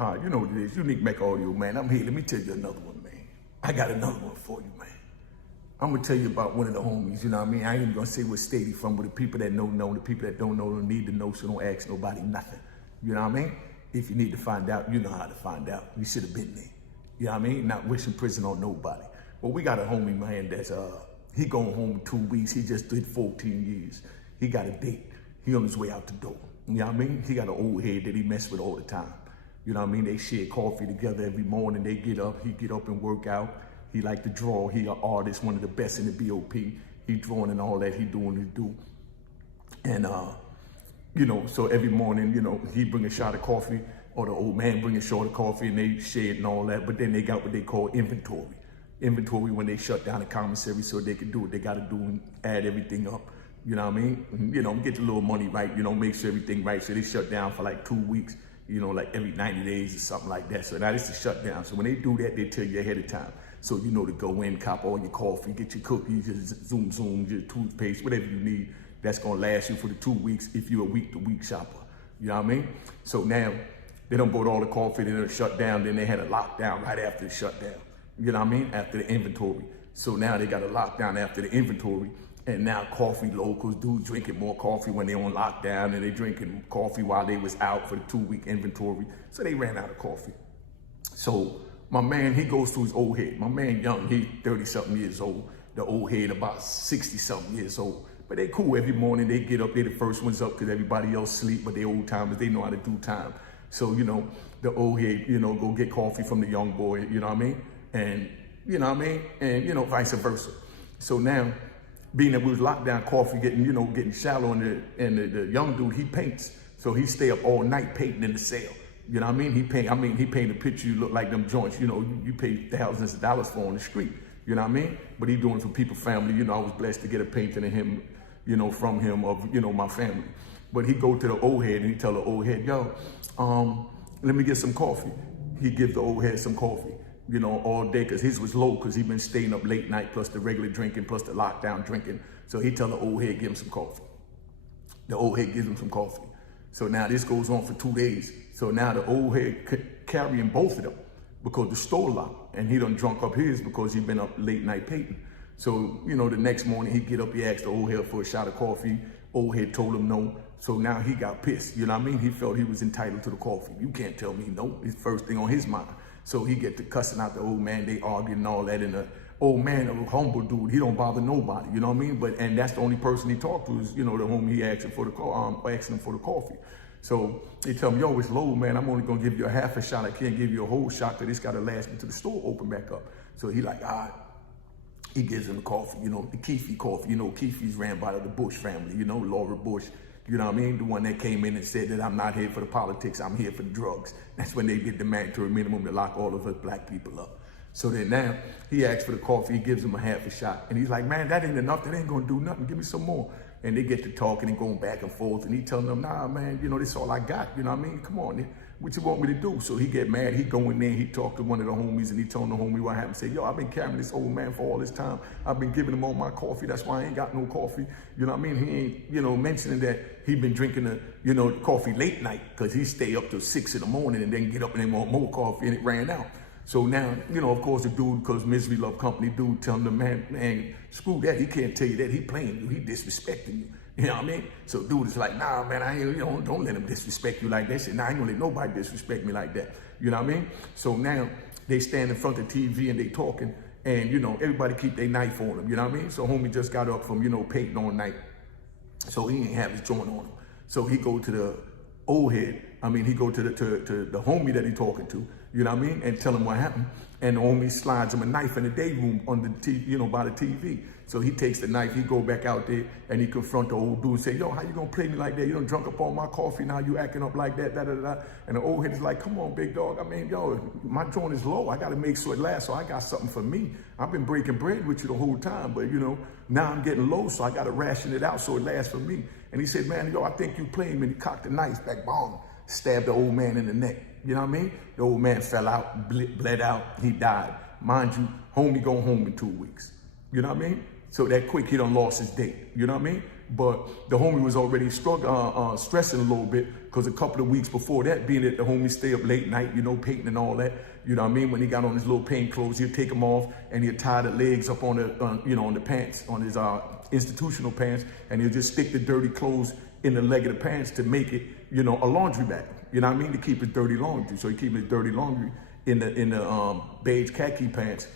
You know what it is. Unique Mac Audio, man. I'm here. Let me tell you another one, man. I got another one for you, man. I'm gonna tell you about one of the homies, you know what I mean? I ain't even gonna say what state he from, but the people that know, the people that don't know don't need to know, so don't ask nobody nothing. You know what I mean? If you need to find out, you know how to find out. You should have been there. You know what I mean? Not wishing prison on nobody. Well, we got a homie, man, that's, he going home in 2 weeks. He just did 14 years. He got a date. He on his way out the door. You know what I mean? He got an old head that he mess with all the time. You know what I mean? They share coffee together every morning. They get up, he get up and work out. He like to draw. He an artist, one of the best in the BOP. He drawing and all that. He doing his do. And, you know, so every morning, you know, he bring a shot of coffee or the old man bring a shot of coffee and they share it and all that. But then they got what they call inventory. Inventory when they shut down the commissary so they can do what they got to do and add everything up. You know what I mean? And, you know, get the little money right, you know, make sure everything right. So they shut down for like 2 weeks, you know, like every 90 days or something like that. So now it's a shutdown. So when they do that, they tell you ahead of time. So you know to go in, cop all your coffee, get your cookies, your zoom, your toothpaste, whatever you need. That's gonna last you for the 2 weeks if you're a week-to-week shopper. You know what I mean? So now they done bought all the coffee, they done shut down, then they had a lockdown right after the shutdown. You know what I mean? After the inventory. So now they got a lockdown after the inventory, and now coffee locals, dudes drinking more coffee when they on lockdown, and they drinking coffee while they was out for the 2-week inventory. So they ran out of coffee. So my man, he goes to his old head. My man young, he 30-something years old. The old head about 60-something years old. But they cool every morning. They get up, they the first ones up because everybody else sleep, but they old timers, they know how to do time. So, you know, the old head, you know, go get coffee from the young boy, you know what I mean? And, you know what I mean? And, you know, vice versa. So now, being that we was locked down, coffee getting, you know, getting shallow, and the young dude, he paints. So he stay up all night painting in the cell. You know what I mean? He paint a picture, you look like them joints, you know, you pay thousands of dollars for on the street. You know what I mean? But he doing it for people, family. You know, I was blessed to get a painting of him, you know, from him, of, you know, my family. But he go to the old head and he tell the old head, yo, let me get some coffee. He give the old head some coffee, you know, all day, because his was low because he been staying up late night, plus the regular drinking, plus the lockdown drinking. So he tell the old head, give him some coffee. The old head gives him some coffee. So now this goes on for 2 days. So now the old head carrying both of them because the store locked, and he done drunk up his because he been up late night painting. So, you know, the next morning he get up, he asked the old head for a shot of coffee. Old head told him no. So now he got pissed. You know what I mean? He felt he was entitled to the coffee. You can't tell me no. It's first thing on his mind. So he get to cussing out the old man. They arguing and all that. And the old man, a humble dude, he don't bother nobody. You know what I mean? And that's the only person he talked to is, you know, the homie he asking for asking him for the coffee. So he tell me, yo, it's low, man. I'm only gonna give you a half a shot. I can't give you a whole shot because it's gotta last me till the store open back up. So he like, all right. He gives him the coffee, you know, the Keefe coffee. You know, Keefe's ran by the Bush family, you know, Laura Bush. You know what I mean? The one that came in and said that I'm not here for the politics, I'm here for the drugs. That's when they did the mandatory minimum to lock all of us black people up. So then now he asks for the coffee, he gives him a half a shot. And he's like, man, that ain't enough, that ain't gonna do nothing, give me some more. And they get to talking and going back and forth, and he telling them, nah, man, you know, this all I got, you know what I mean? Come on, what you want me to do? So he get mad, he go in there, he talk to one of the homies, and he told the homie what happened. Say, yo, I've been carrying this old man for all this time. I've been giving him all my coffee, that's why I ain't got no coffee. You know what I mean? He ain't, you know, mentioning that he been drinking the, you know, coffee late night, because he stay up till 6 in the morning and then get up and then want more coffee, and it ran out. So now, you know, of course, the dude, because misery love company, dude telling the man, screw that, he can't tell you that, he playing you, he disrespecting you. You know what I mean? So dude is like, nah, man, I ain't, you know, don't let him disrespect you like that. Shit, nah, I ain't gonna let nobody disrespect me like that. You know what I mean? So now they stand in front of the TV and they talking, and, you know, everybody keep their knife on them. You know what I mean? So homie just got up from, you know, painting all night. So he ain't have his joint on him. So he go to the old head. He go to the homie that he talking to, you know what I mean? And tell him what happened. And the homie slides him a knife in the day room on the TV, you know, by the TV. So he takes the knife, he go back out there and he confront the old dude and say, yo, how you gonna play me like that? You done drunk up all my coffee, now you acting up like that, da-da-da-da. And the old head is like, come on, big dog. I mean, yo, my joint is low. I gotta make sure it lasts, so I got something for me. I've been breaking bread with you the whole time, but you know, now I'm getting low, so I gotta ration it out so it lasts for me. And he said, man, yo, I think you playing me. And he cocked the knife back, boom, stabbed the old man in the neck. You know what I mean? The old man fell out, bled out, he died. Mind you, homie go home in 2 weeks. You know what I mean? So that quick, he done lost his date. You know what I mean? But the homie was already stressing a little bit because a couple of weeks before that, being that the homie stay up late night, you know, painting and all that. You know what I mean? When he got on his little paint clothes, he'd take them off and he'd tie the legs up on the, you know, on the pants, on his institutional pants, and he'll just stick the dirty clothes in the leg of the pants to make it, you know, a laundry bag. You know what I mean? To keep his dirty laundry. So he keep his dirty laundry in the beige khaki pants,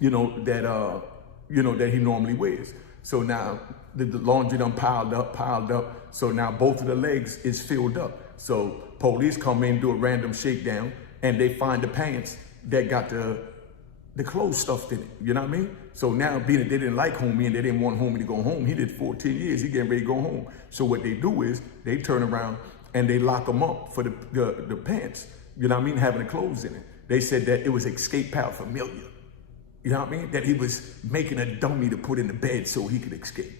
you know, that he normally wears. So now the laundry done piled up. So now both of the legs is filled up. So police come in, do a random shakedown, and they find the pants that got the clothes stuffed in it. You know what I mean? So now being that they didn't like homie and they didn't want homie to go home, he did 14 years, he getting ready to go home. So what they do is they turn around and they lock him up for the pants, you know what I mean, having the clothes in it. They said that it was escape paraphernalia. You know what I mean? That he was making a dummy to put in the bed so he could escape.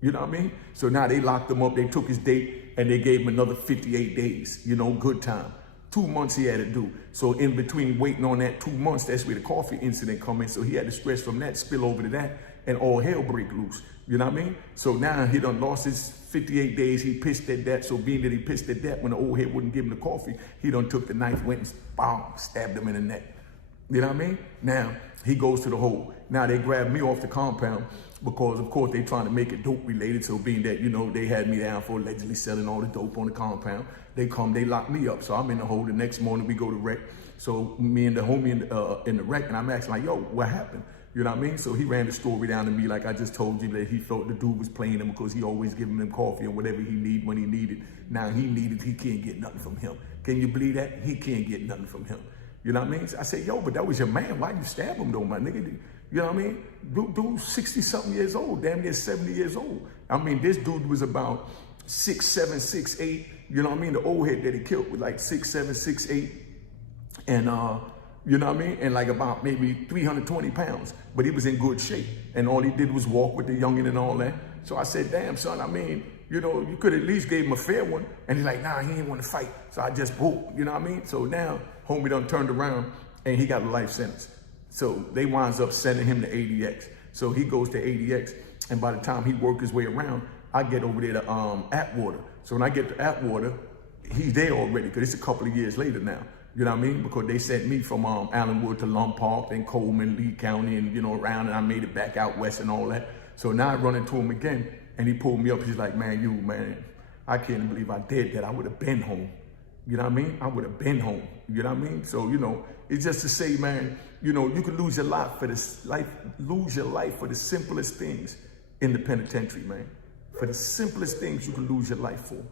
You know what I mean? So now they locked him up, they took his date, and they gave him another 58 days, you know, good time. 2 months he had to do. So in between waiting on that 2 months, that's where the coffee incident come in. So he had to stress from that, spill over to that, and all hell break loose. You know what I mean? So now he done lost his 58 days. He pissed at that. So being that he pissed at that, when the old head wouldn't give him the coffee, he done took the knife, went and stabbed him in the neck. You know what I mean? Now he goes to the hole. Now they grabbed me off the compound because, of course, they trying to make it dope related. So being that, you know, they had me down for allegedly selling all the dope on the compound. They come, they lock me up. So I'm in the hole. The next morning we go to rec. So me and the homie in the rec, and I'm asking like, yo, what happened? You know what I mean? So he ran the story down to me like I just told you, that he thought the dude was playing him because he always giving him coffee and whatever he need when he needed. Now he can't get nothing from him. Can you believe that? He can't get nothing from him. You know what I mean? So I said, yo, but that was your man. Why you stab him though, my nigga? You know what I mean? Dude 60-something years old, damn near 70 years old. I mean, this dude was about 6'7", 6'8". You know what I mean? The old head that he killed was like 6'7", 6'8". And, you know what I mean? And like about maybe 320 pounds, but he was in good shape. And all he did was walk with the youngin' and all that. So I said, damn, son, I mean, you know, you could at least gave him a fair one. And he's like, nah, he ain't want to fight. So I just, whoop, you know what I mean? So now, homie done turned around and he got a life sentence. So they winds up sending him to ADX. So he goes to ADX, and by the time he worked his way around, I get over there to Atwater. So when I get to Atwater, he's there already, because it's a couple of years later now. You know what I mean? Because they sent me from Allenwood to Lum Park, then Coleman, Lee County, and, you know, around, and I made it back out west and all that. So now I run into him again, and he pulled me up. He's like, man, I can't believe I did that. I would have been home. You know what I mean? I would have been home. You know what I mean? So, you know, it's just to say, man, you know, you can lose your life for the simplest things in the penitentiary, man. For the simplest things you can lose your life for.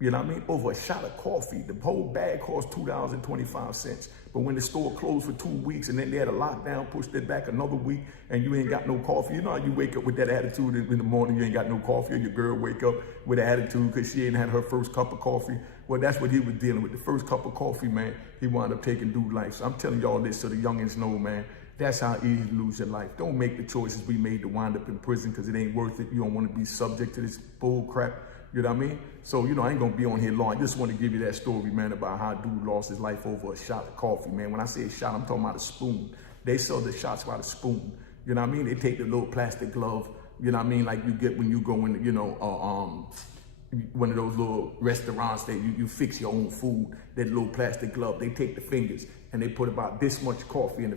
You know what I mean? Over a shot of coffee. The whole bag cost $2.25. But when the store closed for 2 weeks and then they had a lockdown, pushed it back another week, and you ain't got no coffee. You know how you wake up with that attitude in the morning, you ain't got no coffee, or your girl wake up with an attitude because she ain't had her first cup of coffee. Well, that's what he was dealing with. The first cup of coffee, man, he wound up taking dude life. So I'm telling y'all this so the youngins know, man, that's how easy to lose your life. Don't make the choices we made to wind up in prison because it ain't worth it. You don't want to be subject to this bull crap. You know what I mean? So, you know, I ain't gonna be on here long. I just want to give you that story, man, about how a dude lost his life over a shot of coffee, man. When I say a shot, I'm talking about a spoon. They sell the shots by the spoon. You know what I mean? They take the little plastic glove, you know what I mean, like you get when you go in, you know, one of those little restaurants that you fix your own food, that little plastic glove. They take the fingers and they put about this much coffee in the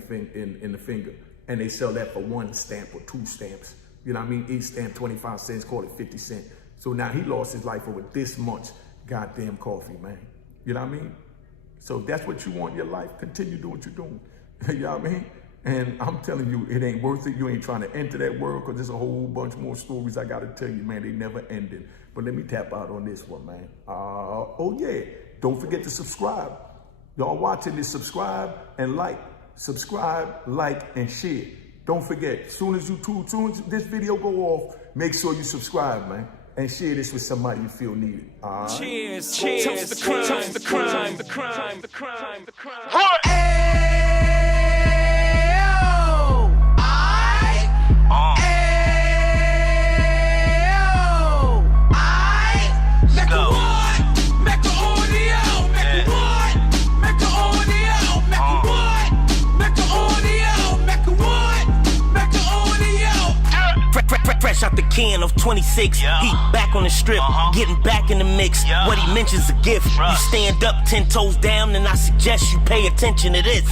finger, and they sell that for 1 stamp or 2 stamps. You know what I mean? Each stamp 25 cents, call it 50 cents. So now he lost his life over this much goddamn coffee, man. You know what I mean? So that's what you want in your life. Continue doing what you're doing. You know what I mean? And I'm telling you, it ain't worth it. You ain't trying to enter that world, because there's a whole bunch more stories I got to tell you, man. They never ended. But let me tap out on this one, man. Oh, yeah. Don't forget to subscribe. Y'all watching this, subscribe and like. Subscribe, like, and share. Don't forget, soon as this video go off, make sure you subscribe, man. And share this with somebody you feel needed. Cheers, cheers, toast the crime, toast the crime, the crime, the crime, the crime. Fresh out the can of 26, he back on the strip, getting back in the mix. What he mentions a gift. You stand up 10 toes down, and I suggest you pay attention to this.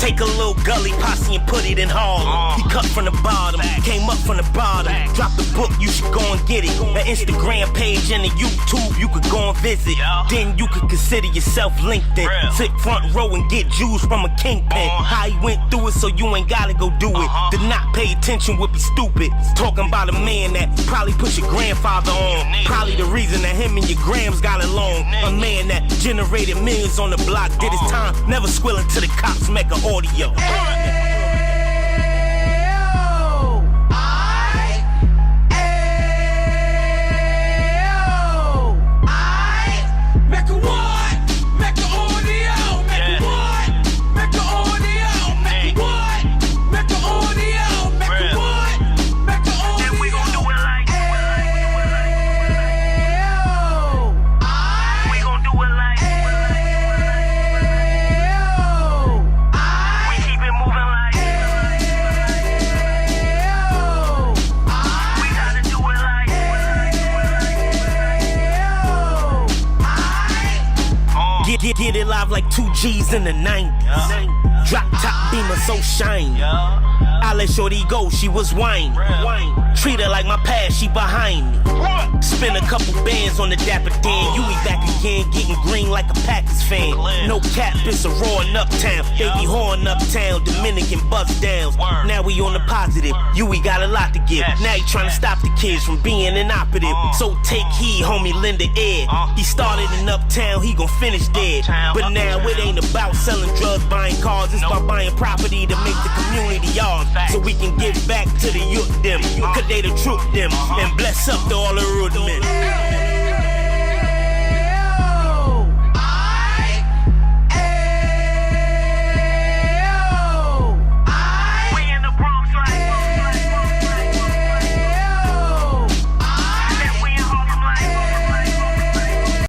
Take a little gully posse and put it in Harlem. He cut from the bottom, came up from the bottom. Drop the book, you should go and get it. The Instagram page and the YouTube, you could go and visit. Then you could consider yourself LinkedIn. Sit front row and get Jews from a kingpin. How he went through it, so you ain't gotta go do it. To not pay attention would be stupid. Talking about a man that probably put your grandfather on. Probably the reason that him and your grams got along. A man that generated millions on the block, did his time, never squilling to the cops, make an audio. Get it live like 2 G's in the 90s. Drop top beamer so shiny. I let shorty go, she was whining. Treat her like my past, she behind me. Spend a couple bands on the Dapper Dan. You be back again, getting green like a Packers fan. No cap, it's a roaring uptown. They be whoring uptown, Dominican bust downs. Now we on the positive, we got a lot to give. Now he trying to stop the kids from being inoperative. So take heed, homie, lend a ear. He started in uptown, he gon' finish dead. But now it ain't about selling drugs, buying cars. It's about buying property to make the community yours. So we can give back to the youth them. Cause they the truth them. And bless up to all the root men.